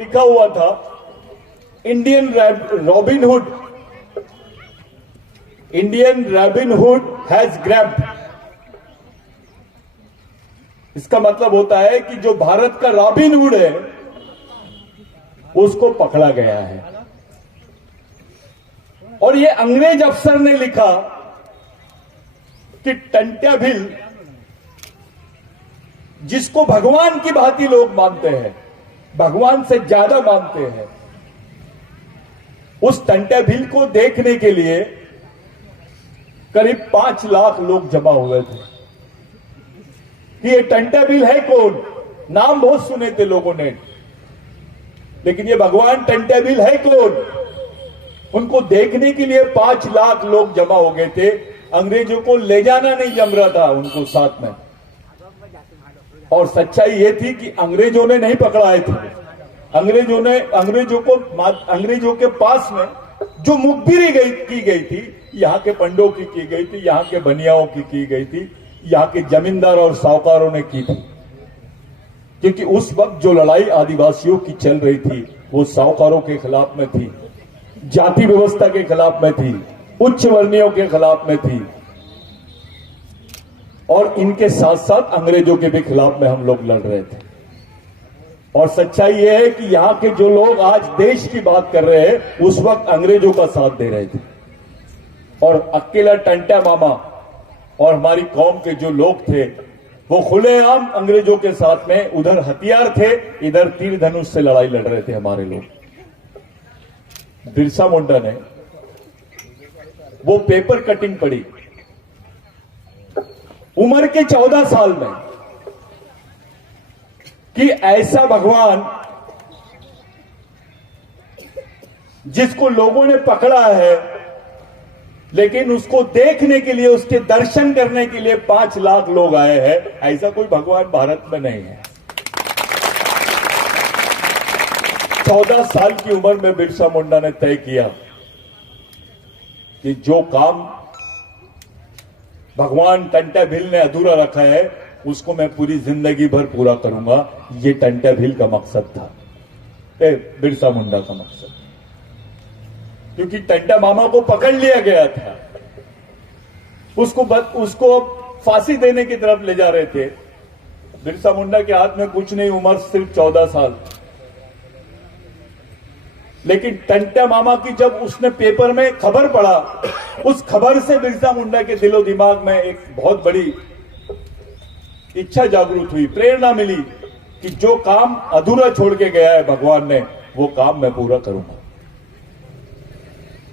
लिखा हुआ था Indian robin hood has grabbed. इसका मतलब होता है कि जो भारत का रॉबिन हुड है उसको पकड़ा गया है। और ये अंग्रेज अफसर ने लिखा कि टंट्या भील, जिसको भगवान की भांति लोग मानते हैं, भगवान से ज्यादा मानते हैं, उस टंट्या भील को देखने के लिए करीब 5 लाख लोग जमा हुए थे कि ये टंट्या भील है कौन। नाम बहुत सुने थे लोगों ने, लेकिन ये भगवान टंट्या भील है कौन। उनको देखने के लिए 5 लाख लोग जमा हो गए थे। अंग्रेजों को ले जाना नहीं जम रहा था उनको साथ में। और सच्चाई ये थी कि अंग्रेजों ने नहीं पकड़ाए थे। अंग्रेजों के पास में जो मुखबिरी की गई थी, यहां के पंडों की गई थी, यहां के बनियाओं की गई थी, यहां के जमींदार और साहूकारों ने की थी। क्योंकि उस वक्त जो लड़ाई आदिवासियों की चल रही थी वो साहूकारों के खिलाफ में थी, जाति व्यवस्था के खिलाफ में थी, उच्च वर्णियों के खिलाफ में थी, और इनके साथ साथ अंग्रेजों के भी खिलाफ में हम लोग लड़ रहे थे। और सच्चाई यह है कि यहां के जो लोग आज देश की बात कर रहे हैं उस वक्त अंग्रेजों का साथ दे रहे थे। और अकेला टंट्या मामा और हमारी कौम के जो लोग थे वो खुलेआम अंग्रेजों के साथ में, उधर हथियार थे, इधर तीर धनुष से लड़ाई लड़ रहे थे हमारे लोग। बिरसा मुंडा ने वो पेपर कटिंग पढ़ी उम्र के 14 साल में कि ऐसा भगवान जिसको लोगों ने पकड़ा है, लेकिन उसको देखने के लिए, उसके दर्शन करने के लिए 5 लाख लोग आए हैं, ऐसा कोई भगवान भारत में नहीं है। 14 साल की उम्र में बिरसा मुंडा ने तय किया कि जो काम भगवान टंट्या भील ने अधूरा रखा है उसको मैं पूरी जिंदगी भर पूरा करूंगा। ये टंट्या भील का मकसद था, बिरसा मुंडा का मकसद। क्योंकि टंट्या मामा को पकड़ लिया गया था, उसको फांसी देने की तरफ ले जा रहे थे। बिरसा मुंडा के हाथ में कुछ नहीं, उम्र सिर्फ 14 साल। लेकिन टंट्या मामा की जब उसने पेपर में खबर पढ़ा, उस खबर से बिरसा मुंडा के दिलो दिमाग में एक बहुत बड़ी इच्छा जागृत हुई, प्रेरणा मिली कि जो काम अधूरा छोड़ के गया है भगवान ने, वो काम मैं पूरा करूंगा।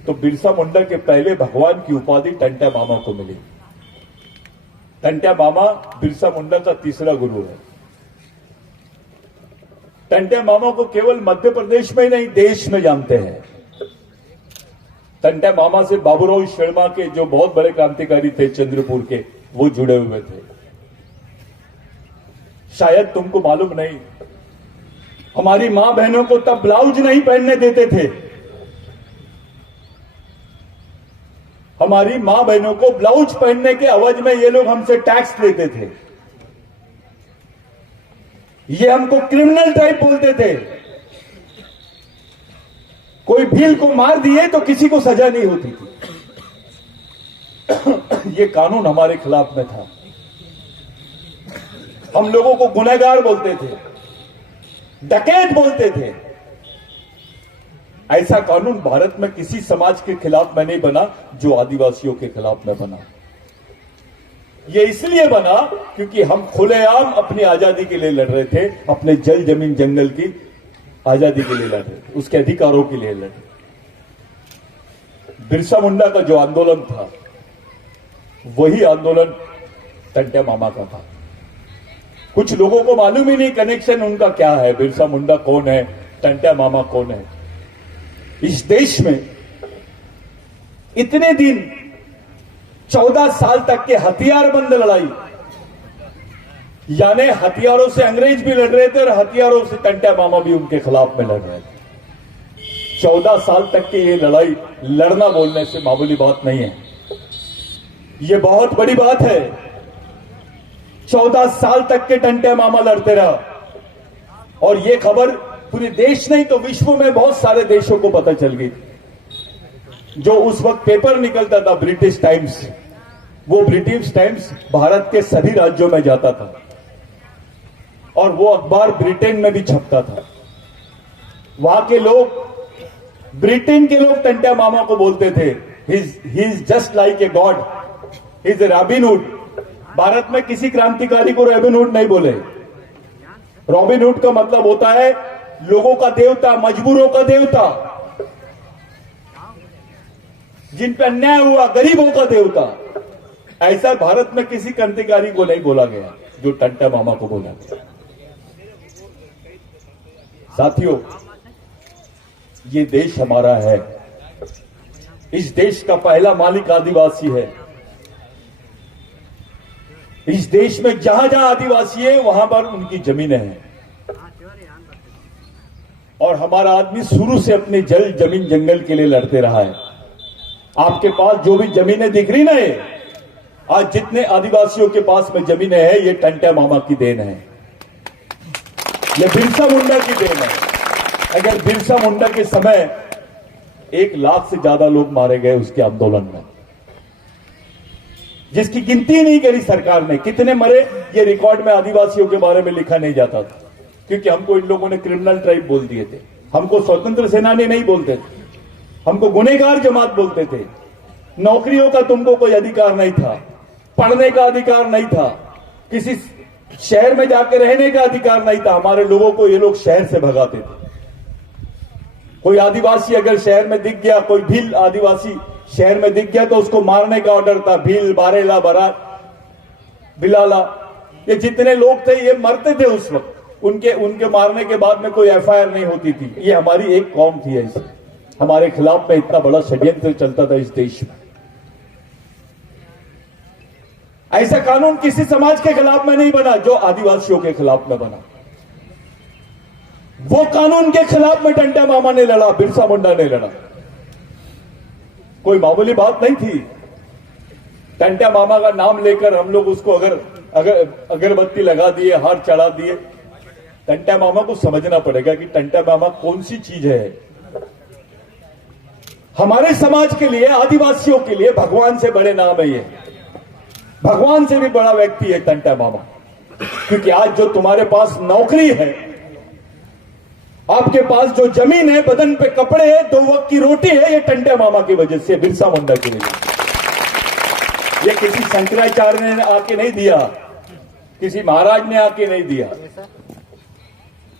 तो बिरसा मुंडा के पहले भगवान की उपाधि टंट्या मामा को मिली। टंट्या मामा बिरसा मुंडा का तीसरा गुरु है। टंट्या मामा को केवल मध्य प्रदेश में ही नहीं, देश में जानते हैं। टंट्या मामा से बाबूराव शर्मा के जो बहुत बड़े क्रांतिकारी थे चंद्रपुर के, वो जुड़े हुए थे। शायद तुमको मालूम नहीं, हमारी मां बहनों को तब ब्लाउज नहीं पहनने देते थे। हमारी मां बहनों को ब्लाउज पहनने के एवज में ये लोग हमसे टैक्स लेते थे। ये हमको क्रिमिनल टाइप बोलते थे। कोई भील को मार दिए तो किसी को सजा नहीं होती थी। ये कानून हमारे खिलाफ में था। हम लोगों को गुनहगार बोलते थे, डकैत बोलते थे। ऐसा कानून भारत में किसी समाज के खिलाफ में नहीं बना जो आदिवासियों के खिलाफ में बना। ये इसलिए बना क्योंकि हम खुलेआम अपनी आजादी के लिए लड़ रहे थे, अपने जल जमीन जंगल की आजादी के लिए लड़ रहे थे, उसके अधिकारों के लिए लड़ रहे थे। बिरसा मुंडा का जो आंदोलन था वही आंदोलन टंट्या मामा का था। कुछ लोगों को मालूम ही नहीं कनेक्शन उनका क्या है, बिरसा मुंडा कौन है, टंट्या मामा कौन है। इस देश में इतने दिन 14 साल तक के हथियारबंद लड़ाई, यानी हथियारों से अंग्रेज भी लड़ रहे थे और हथियारों से टंट्या मामा भी उनके खिलाफ में लड़ रहे थे। 14 साल तक की ये लड़ाई लड़ना बोलने से मामूली बात नहीं है, ये बहुत बड़ी बात है। 14 साल तक के टंट्या मामा लड़ते रहा और ये खबर पूरे देश नहीं तो विश्व में बहुत सारे देशों को पता चल गई। जो उस वक्त पेपर निकलता था ब्रिटिश टाइम्स, वो ब्रिटिश टाइम्स भारत के सभी राज्यों में जाता था और वो अखबार ब्रिटेन में भी छपता था। वहां के लोग, ब्रिटेन के लोग टंट्या मामा को बोलते थे he is just like a god, he is a Robin Hood. Bharat में किसी क्रांतिकारी को रॉबिनहुड नहीं बोले। रॉबिनहुड का मतलब होता है लोगों का देवता, मजबूरों का देवता, जिन पर अन्याय हुआ, गरीबों का देवता। ऐसा भारत में किसी क्रांतिकारी को नहीं बोला गया जो टंट्या मामा को बोला गया। साथियों, ये देश हमारा है। इस देश का पहला मालिक आदिवासी है। इस देश में जहां जहां आदिवासी है वहां पर उनकी जमीनें हैं और हमारा आदमी शुरू से अपनी जल जमीन जंगल के लिए लड़ते रहा है। आपके पास जो भी जमीनें दिख रही ना, आज जितने आदिवासियों के पास में जमीनें हैं, ये टंट्या मामा की देन है, ये बिरसा मुंडा की देन है। अगर बिरसा मुंडा के समय 1 लाख से ज्यादा लोग मारे गए उसके आंदोलन में, जिसकी गिनती नहीं करी सरकार ने, कितने मरे ये रिकॉर्ड में आदिवासियों के बारे में लिखा नहीं जाता था, क्योंकि हमको इन लोगों ने क्रिमिनल ट्राइब बोल दिए थे, हमको स्वतंत्र सेनानी नहीं बोलते थे, हमको गुनहगार जमात बोलते थे। नौकरियों का तुमको कोई अधिकार नहीं था, पढ़ने का अधिकार नहीं था, किसी शहर में जाके रहने का अधिकार नहीं था। हमारे लोगों को ये लोग शहर से भगाते थे। कोई आदिवासी अगर शहर में दिख गया, कोई भील आदिवासी शहर में दिख गया तो उसको मारने का ऑर्डर था। भील, बारेला, बरात, बिलाला, ये जितने लोग थे ये मरते थे उस वक्त। उनके मारने के बाद में कोई एफआईआर नहीं होती थी। ये हमारी एक कौम थी ऐसी, हमारे खिलाफ में इतना बड़ा षड्यंत्र चलता था इस देश में। ऐसा कानून किसी समाज के खिलाफ में नहीं बना जो आदिवासियों के खिलाफ में बना। वो कानून के खिलाफ में टंट्या मामा ने लड़ा, बिरसा मुंडा ने लड़ा। कोई मामूली बात नहीं थी। टंट्या मामा का नाम लेकर हम लोग उसको अगर अगरबत्ती लगा दिए, हार चढ़ा दिए, टंट्या मामा को समझना पड़ेगा कि टंट्या मामा कौन सी चीज है। हमारे समाज के लिए, आदिवासियों के लिए भगवान से बड़े नाम है ये। भगवान से भी बड़ा व्यक्ति है टंट्या मामा, क्योंकि आज जो तुम्हारे पास नौकरी है, आपके पास जो जमीन है, बदन पे कपड़े हैं, 2 वक्त की रोटी है, ये टंट्या मामा की वजह से, बिरसा मुंडा की वजह से। ये किसी शंकराचार्य ने आके नहीं दिया, किसी महाराज ने आके नहीं दिया,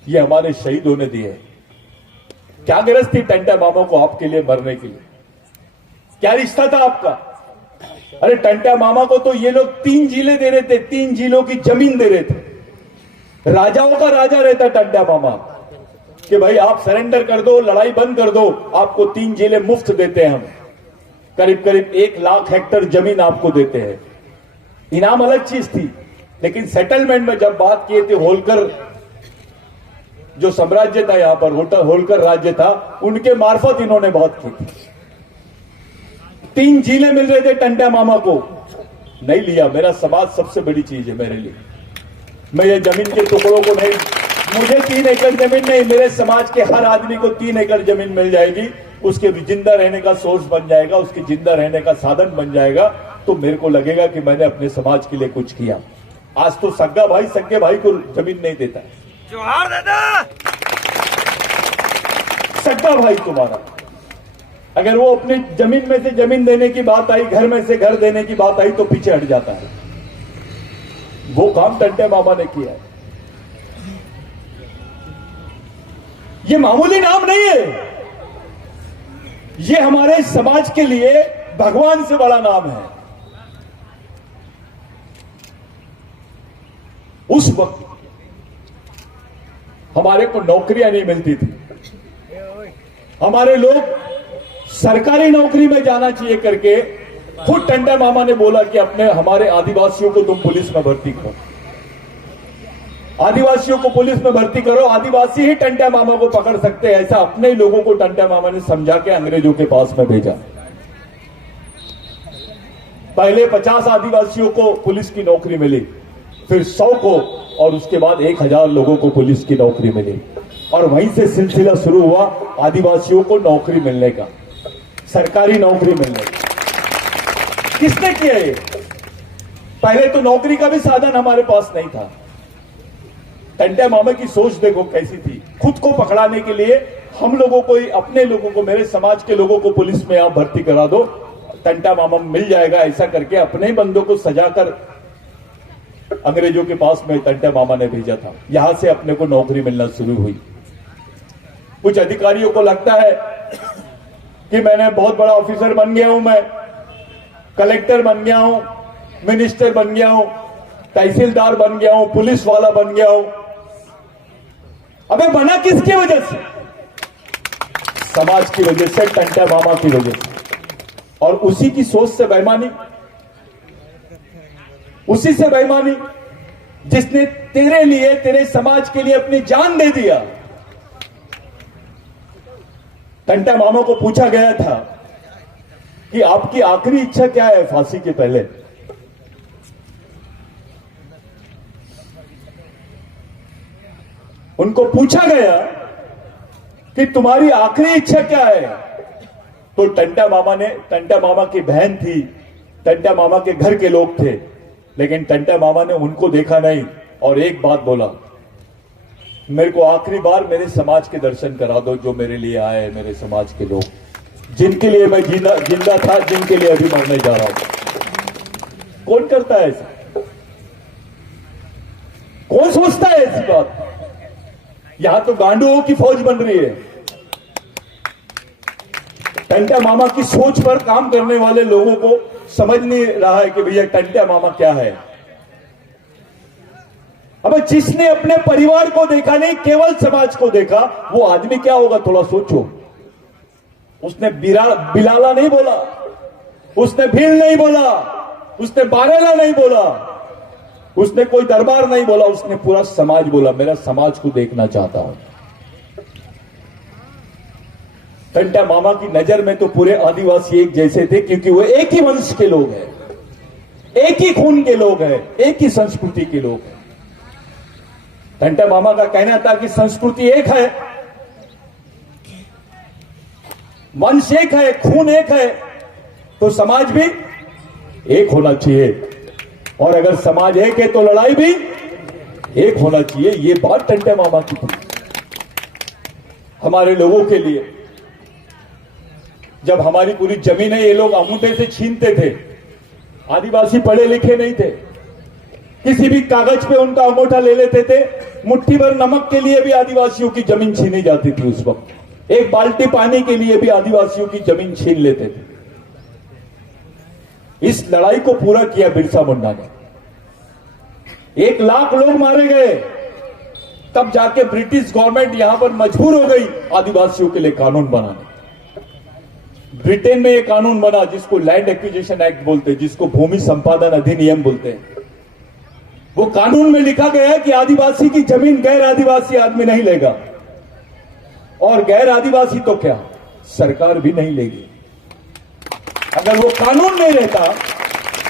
ये हमारे शहीदों ने दिए। क्या गरज थी टंट्या मामा को आपके लिए मरने के लिए? क्या रिश्ता था आपका? अरे टंट्या मामा को तो ये लोग 3 जिले दे रहे थे, 3 जिलों की जमीन दे रहे थे। राजाओं का राजा रहता टंट्या मामा कि भाई आप सरेंडर कर दो, लड़ाई बंद कर दो, आपको 3 जिले मुफ्त देते हैं हम। करीब करीब 1 लाख हेक्टेयर जमीन आपको देते हैं। इनाम अलग चीज थी, लेकिन सेटलमेंट में जब बात किए थे, होलकर जो साम्राज्य था यहां पर, होलकर राज्य था, उनके मार्फत इन्होंने बात की थी। 3 जिले मिल रहे थे टंट्या मामा को, नहीं लिया। मेरा समाज सबसे बड़ी चीज है मेरे लिए। मैं ये जमीन के टुकड़ों को नहीं, मुझे 3 एकड़ जमीन नहीं, मेरे समाज के हर आदमी को 3 एकड़ जमीन मिल जाएगी, उसके जिंदा रहने का सोर्स बन जाएगा, उसके जिंदा रहने का साधन बन जाएगा, तो मेरे को लगेगा कि मैंने अपने समाज के लिए कुछ किया। आज तो सग्गा भाई सग्गे भाई को जमीन नहीं देता है। जोहार दादा। सग्गा भाई तुम्हारा, अगर वो अपनी जमीन में से जमीन देने की बात आई, घर में से घर देने की बात आई, तो पीछे हट जाता है। वो काम टंट्या मामा ने किया है। ये मामूली नाम नहीं है, ये हमारे समाज के लिए भगवान से बड़ा नाम है। उस वक्त हमारे को नौकरियां नहीं मिलती थी, हमारे लोग सरकारी नौकरी में जाना चाहिए करके खुद टंट्या मामा ने बोला कि हमारे आदिवासियों को तुम पुलिस में भर्ती करो, आदिवासियों को पुलिस में भर्ती करो, आदिवासी ही टंट्या मामा को पकड़ सकते हैं। ऐसा अपने ही लोगों को टंट्या मामा ने समझा के अंग्रेजों के पास में भेजा। पहले 50 आदिवासियों को पुलिस की नौकरी मिली, फिर 100 को, और उसके बाद 1000 लोगों को पुलिस की नौकरी मिली। और वहीं से सिलसिला शुरू हुआ आदिवासियों को नौकरी मिलने का, सरकारी नौकरी मिलने का। किसने किया ये? पहले तो नौकरी का भी साधन हमारे पास नहीं था। टंटा मामा की सोच देखो कैसी थी। खुद को पकड़ाने के लिए हम लोगों को, अपने लोगों को, मेरे समाज के लोगों को पुलिस में आप भर्ती करा दो, टंटा मामा मिल जाएगा, ऐसा करके अपने ही बंदों को सजाकर अंग्रेजों के पास में टंटा मामा ने भेजा था। यहां से अपने को नौकरी मिलना शुरू हुई। कुछ अधिकारियों को लगता है कि मैंने बहुत बड़ा ऑफिसर बन गया हूं, मैं कलेक्टर बन गया हूं, मिनिस्टर बन गया हूं, तहसीलदार बन गया हूं, पुलिस वाला बन गया हूं। अबे बना किसकी वजह से? समाज की वजह से, टंटा मामा की वजह से। और उसी की सोच से बेईमानी, उसी से बेईमानी जिसने तेरे लिए, तेरे समाज के लिए अपनी जान दे दिया। टंटा मामा को पूछा गया था कि आपकी आखिरी इच्छा क्या है फांसी के पहले? उनको पूछा गया कि तुम्हारी आखिरी इच्छा क्या है? तो टंटा मामा की बहन थी, टंटा मामा के घर के लोग थे, लेकिन टंटा मामा ने उनको देखा नहीं और एक बात बोला, मेरे को आखिरी बार मेरे समाज के दर्शन करा दो, जो मेरे लिए आए, मेरे समाज के लोग, जिनके लिए मैं जिंदा था, जिनके लिए अभी मरने जा रहा हूं। कौन करता है ऐसा? कौन सोचता है ऐसी बात? यहां तो गांडुओं की फौज बन रही है। टंटा मामा की सोच पर काम करने वाले लोगों को समझ नहीं रहा है कि भैया टंटा मामा क्या है। अब जिसने अपने परिवार को देखा नहीं, केवल समाज को देखा, वो आदमी क्या होगा थोड़ा सोचो। उसने बिलाला नहीं बोला, उसने भीड़ नहीं बोला, उसने बारेला नहीं बोला, उसने कोई दरबार नहीं बोला, उसने पूरा समाज बोला, मेरा समाज को देखना चाहता हूं। टंटा मामा की नजर में तो पूरे आदिवासी एक जैसे थे, क्योंकि वो एक ही वंश के लोग हैं, एक ही खून के लोग हैं, एक ही संस्कृति के लोग हैं। टंटा मामा का कहना था कि संस्कृति एक है, वंश एक है, खून एक है, तो समाज भी एक होना चाहिए। और अगर समाज एक है तो लड़ाई भी एक होना चाहिए। ये बात टंटा मामा की थी। हमारे लोगों के लिए जब हमारी पूरी जमीनें ये लोग अंगूठे से छीनते थे, आदिवासी पढ़े लिखे नहीं थे, किसी भी कागज पे उनका अंगूठा ले लेते थे, मुट्ठी भर नमक के लिए भी आदिवासियों की जमीन छीनी जाती थी। उस वक्त एक बाल्टी पानी के लिए भी आदिवासियों की जमीन छीन लेते थे। इस लड़ाई को पूरा किया बिरसा मुंडा ने। 1 लाख लोग मारे गए, तब जाके ब्रिटिश गवर्नमेंट यहां पर मजबूर हो गई आदिवासियों के लिए कानून बनाने। ब्रिटेन में एक कानून बना जिसको लैंड एक्विजिशन एक्ट बोलते हैं, जिसको भूमि संपादन अधिनियम बोलते हैं। वो कानून में लिखा गया है कि आदिवासी की जमीन गैर आदिवासी आदमी नहीं लेगा, और गैर आदिवासी तो क्या, सरकार भी नहीं लेगी। अगर वो कानून नहीं रहता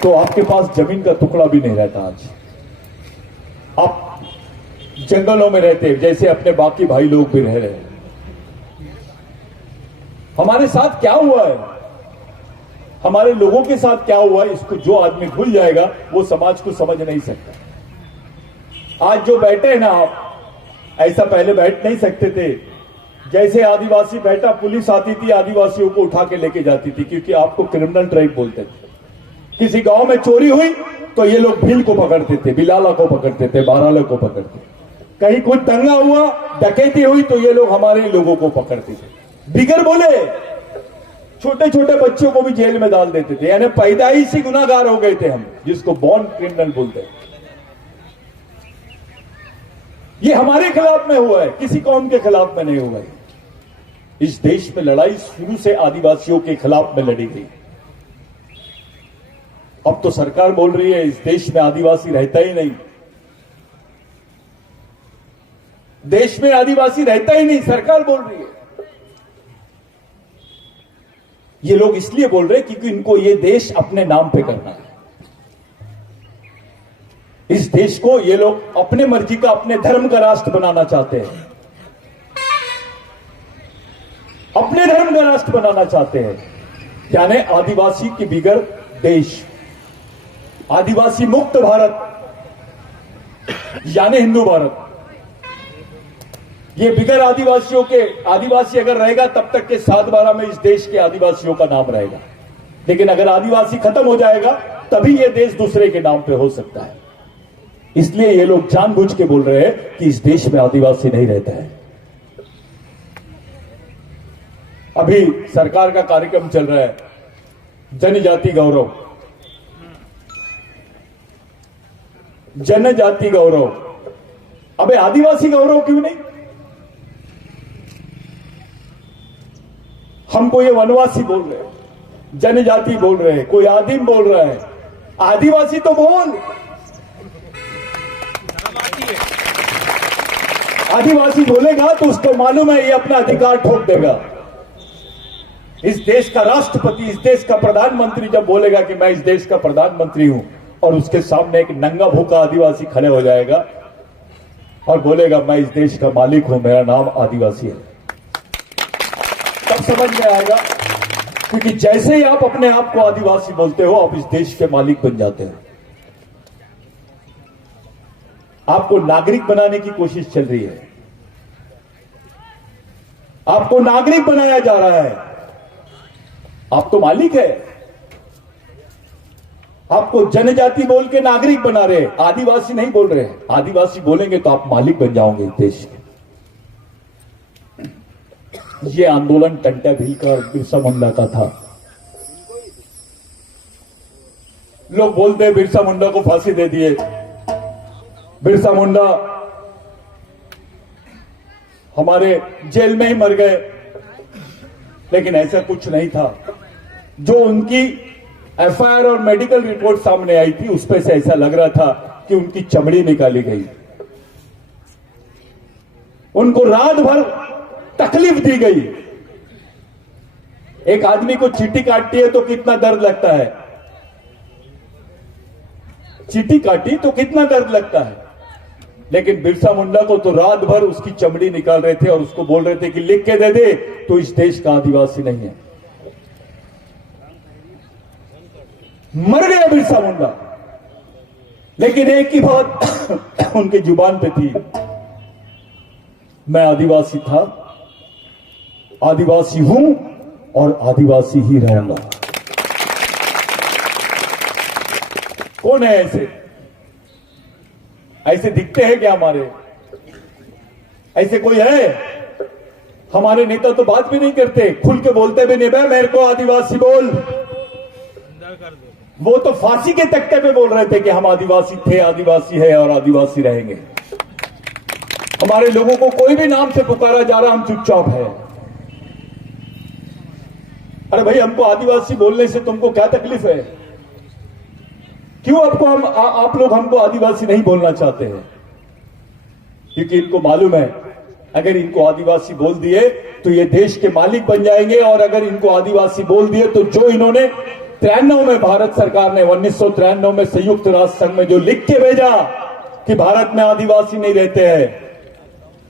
तो आपके पास जमीन का टुकड़ा भी नहीं रहता। आज आप जंगलों में रहते जैसे अपने बाकी भाई लोग भी रह रहे हैं। हमारे साथ क्या हुआ है, हमारे लोगों के साथ क्या हुआ है, इसको जो आदमी भूल जाएगा वो समाज को समझ नहीं सकता। आज जो बैठे हैं ना आप, ऐसा पहले बैठ नहीं सकते थे। जैसे आदिवासी बैठा, पुलिस आती थी, आदिवासियों को उठा के लेके जाती थी, क्योंकि आपको क्रिमिनल ट्राइब बोलते थे। किसी गांव में चोरी हुई तो ये लोग भील को पकड़ते थे, बिलाला को पकड़ते थे, बाराला को पकड़ते। कहीं कुछ दंगा हुआ, डकैती हुई तो ये लोग हमारे लोगों को पकड़ते थे। बिगर बोले छोटे छोटे बच्चों को भी जेल में डाल देते थे, यानी पैदाइशी गुनाहगार हो गए थे हम, जिसको बॉर्न क्रिमिनल बोलते हैं। ये हमारे खिलाफ में हुआ है, किसी कौम के खिलाफ में नहीं हुआ है। इस देश में लड़ाई शुरू से आदिवासियों के खिलाफ में लड़ी गई। अब तो सरकार बोल रही है इस देश में आदिवासी रहता ही नहीं, देश में आदिवासी रहता ही नहीं, सरकार बोल रही है। ये लोग इसलिए बोल रहे हैं क्योंकि इनको ये देश अपने नाम पे करना है। इस देश को ये लोग अपने मर्जी का, अपने धर्म का राष्ट्र बनाना चाहते हैं। अपने धर्म का राष्ट्र बनाना चाहते हैं, यानी आदिवासी के बिगड़ देश, आदिवासी मुक्त भारत यानी हिंदू भारत। ये बिगड़ आदिवासियों के, आदिवासी अगर रहेगा तब तक के 7/12 में इस देश के आदिवासियों का नाम रहेगा, लेकिन अगर आदिवासी खत्म हो जाएगा तभी ये देश दूसरे के नाम पे हो सकता है। इसलिए ये लोग जानबूझ के बोल रहे हैं कि इस देश में आदिवासी नहीं रहता है। अभी सरकार का कार्यक्रम चल रहा है जनजाति गौरव, जनजाति गौरव। अबे आदिवासी गौरव क्यों नहीं? हमको ये वनवासी बोल रहे हैं, जनजाति बोल रहे हैं, कोई आदिम बोल रहा है, आदिवासी तो बोल। आदिवासी बोलेगा तो उसको मालूम है ये अपना अधिकार ठोक देगा। इस देश का राष्ट्रपति, इस देश का प्रधानमंत्री जब बोलेगा कि मैं इस देश का प्रधानमंत्री हूं, और उसके सामने एक नंगा भूखा आदिवासी खड़े हो जाएगा और बोलेगा मैं इस देश का मालिक हूं, मेरा नाम आदिवासी है, तब समझ में आएगा। क्योंकि जैसे ही आप अपने आप को आदिवासी बोलते हो, आप इस देश के मालिक बन जाते हैं। आपको नागरिक बनाने की कोशिश चल रही है, आपको नागरिक बनाया जा रहा है। आप तो मालिक है, आपको जनजाति बोल के नागरिक बना रहे, आदिवासी नहीं बोल रहे। आदिवासी बोलेंगे तो आप मालिक बन जाओगे इस देश के। ये आंदोलन टंटा भील का और बिरसा मुंडा का था। लोग बोलते हैं बिरसा मुंडा को फांसी दे दिए, बिरसा मुंडा हमारे जेल में ही मर गए, लेकिन ऐसा कुछ नहीं था। जो उनकी एफआईआर और मेडिकल रिपोर्ट सामने आई थी उस पे से ऐसा लग रहा था कि उनकी चमड़ी निकाली गई, उनको रात भर तकलीफ दी गई। एक आदमी को चींटी काटती है तो कितना दर्द लगता है, चींटी काटी तो कितना दर्द लगता है, लेकिन बिरसा मुंडा को तो रात भर उसकी चमड़ी निकाल रहे थे और उसको बोल रहे थे कि लिख के दे दे तो इस देश का आदिवासी नहीं है। मर गया बिरसा मुंडा, लेकिन एक ही बात उनकी जुबान पे थी, मैं आदिवासी था, आदिवासी हूं और आदिवासी ही रहूंगा। कौन है ऐसे? ऐसे दिखते हैं क्या हमारे? ऐसे कोई है? हमारे नेता तो बात भी नहीं करते, खुल के बोलते भी नहीं, भाई मेरे को आदिवासी बोल। वो तो फांसी के तख्ते पे बोल रहे थे कि हम आदिवासी थे, आदिवासी है और आदिवासी रहेंगे। हमारे लोगों को कोई भी नाम से पुकारा जा रहा, हम चुपचाप है। अरे भाई, हमको आदिवासी बोलने से तुमको क्या तकलीफ है? क्यों आपको आप लोग हमको आदिवासी नहीं बोलना चाहते हैं? क्योंकि इनको मालूम है अगर इनको आदिवासी बोल दिए तो ये देश के मालिक बन जाएंगे, और अगर इनको आदिवासी बोल दिए तो जो इन्होंने 93 में भारत सरकार ने 1993 में संयुक्त राष्ट्र संघ में जो लिख के भेजा कि भारत में आदिवासी नहीं रहते हैं,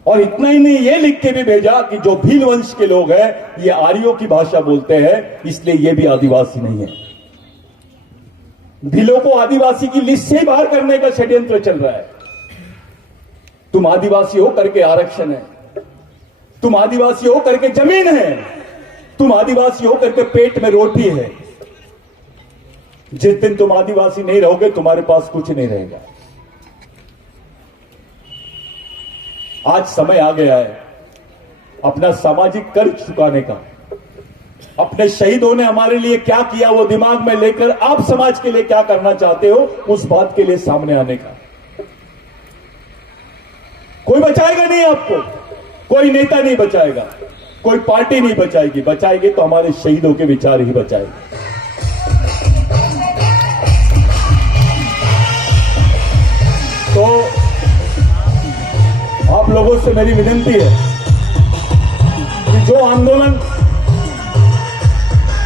और इतना ही नहीं, ये लिख के भी भेजा कि जो भील वंश के लोग हैं ये आर्यों की भाषा बोलते हैं, इसलिए ये भी आदिवासी नहीं है। भीलों को आदिवासी की लिस्ट से बाहर करने का षड्यंत्र चल रहा है। तुम आदिवासी हो करके आरक्षण है, तुम आदिवासी हो करके जमीन है, तुम आदिवासी हो करके पेट में रोटी है। जिस दिन तुम आदिवासी नहीं रहोगे तुम्हारे पास कुछ नहीं रहेगा। आज समय आ गया है अपना सामाजिक कर्ज चुकाने का। अपने शहीदों ने हमारे लिए क्या किया वो दिमाग में लेकर आप समाज के लिए क्या करना चाहते हो उस बात के लिए सामने आने का। कोई बचाएगा नहीं आपको, कोई नेता नहीं बचाएगा, कोई पार्टी नहीं बचाएगी। बचाएगी तो हमारे शहीदों के विचार ही बचाएगी। तो आप लोगों से मेरी विनती है कि जो आंदोलन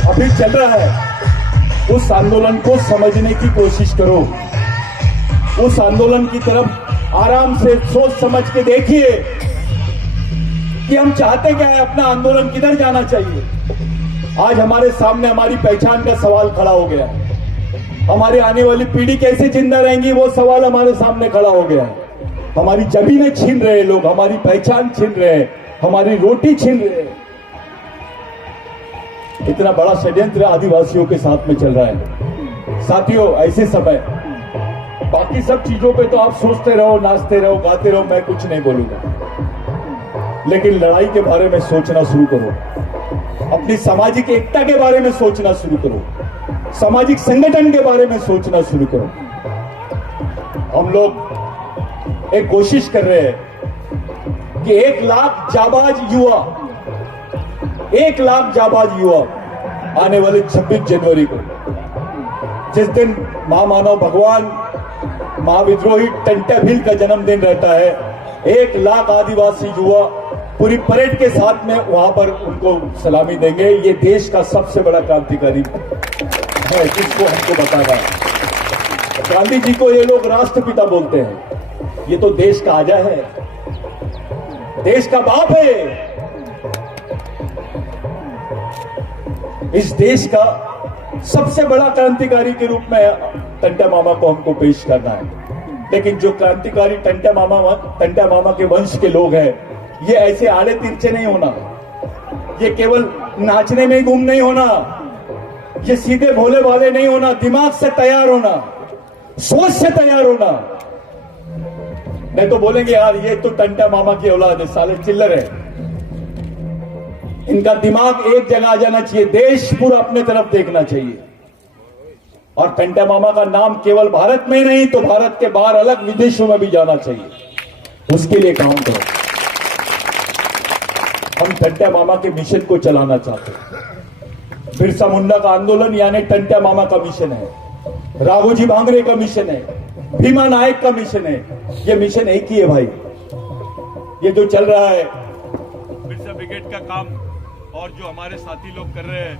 अभी चल रहा है उस आंदोलन को समझने की कोशिश करो। उस आंदोलन की तरफ आराम से सोच समझ के देखिए कि हम चाहते क्या है, अपना आंदोलन किधर जाना चाहिए। आज हमारे सामने हमारी पहचान का सवाल खड़ा हो गया है। हमारी आने वाली पीढ़ी कैसे जिंदा रहेंगी, वो सवाल हमारे सामने खड़ा हो गया है। हमारी जमीनें छीन रहे हैं लोग, हमारी पहचान छीन रहे हैं, हमारी रोटी छीन रहे हैं। इतना बड़ा षड्यंत्र आदिवासियों के साथ में चल रहा है। साथियों, ऐसे समय बाकी सब चीजों पे तो आप सोचते रहो, नाचते रहो, गाते रहो, मैं कुछ नहीं बोलूंगा, लेकिन लड़ाई के बारे में सोचना शुरू करो। अपनी सामाजिक एकता के बारे में सोचना शुरू करो, सामाजिक संगठन के बारे में सोचना शुरू करो। हम लोग एक कोशिश कर रहे हैं कि 1 लाख जाबाज युवा, 1 लाख जाबाज युवा आने वाले 26 जनवरी को, जिस दिन महामानव भगवान महाविद्रोही टंटा भील का जन्मदिन रहता है, 1 लाख आदिवासी युवा पूरी परेड के साथ में वहां पर उनको सलामी देंगे। ये देश का सबसे बड़ा क्रांतिकारी है, जिसको हमको बताना है। गांधी जी को ये लोग राष्ट्रपिता बोलते हैं, ये तो देश का आजा है, देश का बाप है। इस देश का सबसे बड़ा क्रांतिकारी के रूप में टंटा मामा को हमको पेश करना है। लेकिन जो क्रांतिकारी टंटा मामा के वंश के लोग हैं, ये ऐसे आड़े तिरछे नहीं होना, ये केवल नाचने में गुम नहीं होना, ये सीधे भोले वाले नहीं होना, दिमाग से तैयार होना, सोच से तैयार होना। नहीं तो बोलेंगे यार ये तो टंटा मामा की औलाद है, साले चिल्लर है। इनका दिमाग एक जगह आ जाना चाहिए, देश पूरा अपने तरफ देखना चाहिए। और टंटा मामा का नाम केवल भारत में ही नहीं तो भारत के बाहर अलग विदेशों में भी जाना चाहिए। उसके लिए काम करो। हम टंटा मामा के मिशन को चलाना चाहते हैं। बिरसा मुंडा का आंदोलन यानी टंटा मामा का मिशन है, राघोजी भांगरे का मिशन है, भीमा नायक का मिशन है। ये मिशन एक ही है भाई। ये जो चल रहा है बिरसा ब्रिगेड का काम और जो हमारे साथी लोग कर रहे हैं,